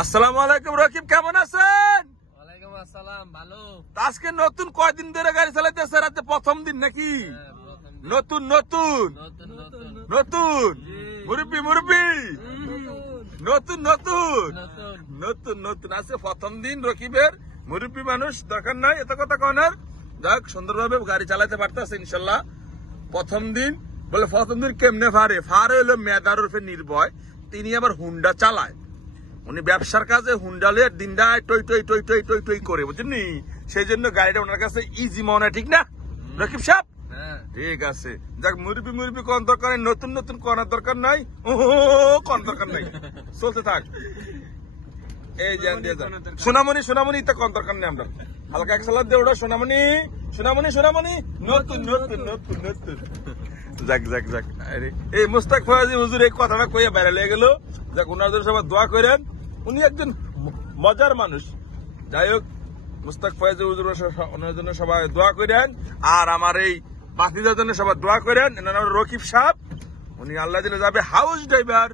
আসসালামু আলাইকুম রকিব, কেমন আছেন? ওয়ালাইকুম আসসালাম, ভালো। আজকে নতুন কয়দিন ধরে গাড়ি চালাইতেছে? রাতে প্রথম দিন নাকি? নতুন নতুন নতুন মুরব্বি মুরব্বি নতুন নতুন নতুন নতুন আজকে প্রথম দিন রকিবের। মুরব্বি মানুষ, দরকার নাই এত কথা কনার। যাক, সুন্দরভাবে গাড়ি চালাতে পারতেছে ইনশাল্লাহ। প্রথম দিন বলে প্রথম দিন কেমনে ফারে হলো মেদার উপরে নির্ভয়। তিনি আবার হুন্ডা চালায়। উনি ব্যবসার কাজে হুন্ডা লিয়ে দিনটা টই টই টই টই টই টই করে, বুঝছেন? সেই জন্য গাড়িটা ওনার কাছে ইজি মনে হয়, ঠিক না রকিব সাহেব? ঠিক আছে। যাক, মুরব্বি মুরব্বি কোন দরকার নেই, নতুন নতুন করার দরকার নাই, কোন দরকার নাই, চলতে থাক। এই জান দিয়ে যান সোনামণি সোনামণি, তা কোন দরকার নেই। আমরা হালকা এক সালাদ দিয়ে ওটা সোনামণি সোনামণি সোনামণি নতুন নতুন নতুন নতুন। যাক যাক যাক, এই মুস্তাক ফয়াজি হুজুর এই কথাটা কইয়া বাইরে লেগে গেল। যাক, ওনার জন্য সবাই দোয়া করেন, উনি একজন মজার মানুষ। যাই হোক, মুস্তাক ফয়াজি হুজুর ওনার জন্য সবাই দোয়া করেন। আর আমার এই বাতিদার জন্য সবাই দোয়া করেন। এনার নাম রকিব সাহেব, উনি আল্লাহ দিলে যাবে হাউস ড্রাইভার।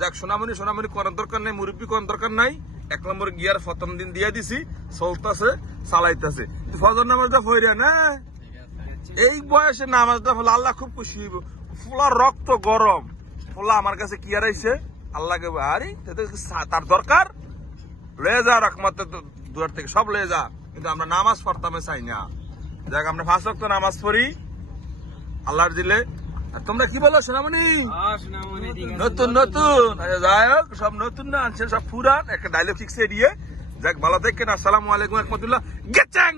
যাক, সোনামণি সোনামণি করার দরকার নেই, মুরব্বী করার দরকার নাই। 1 নম্বর গিয়ার প্রথম দিন দিয়ে দিছি, চলতেছে, চালাইতেছে। ফজর নামাজটা পড়ে না, এই বয়সে নামাজটা হলো আল্লাহ খুব খুশি হইব। ফুলার রক্ত গরম, ফুলা আমার কাছে কি আর আইছে, আল্লাহকে আরে তার দরকার লয়ে যা, রহমতের দুয়ার থেকে সব লয়ে যা, কিন্তু আমরা নামাজ পড়তামে চাই না। যাক, আমরা 5 ওয়াক্ত নামাজ পড়ি আল্লাহর দিলে। তোমরা কি বলো সোনামণি? নতুন নতুন। যাই হোক, সব নতুন না আনছেন, সব পুরান। একটা ডায়লগ শিখছে দিয়ে। যাক, ভালো থাকেন। আসসালামু আলাইকুম রহমতুল্লাহ। গেচাং।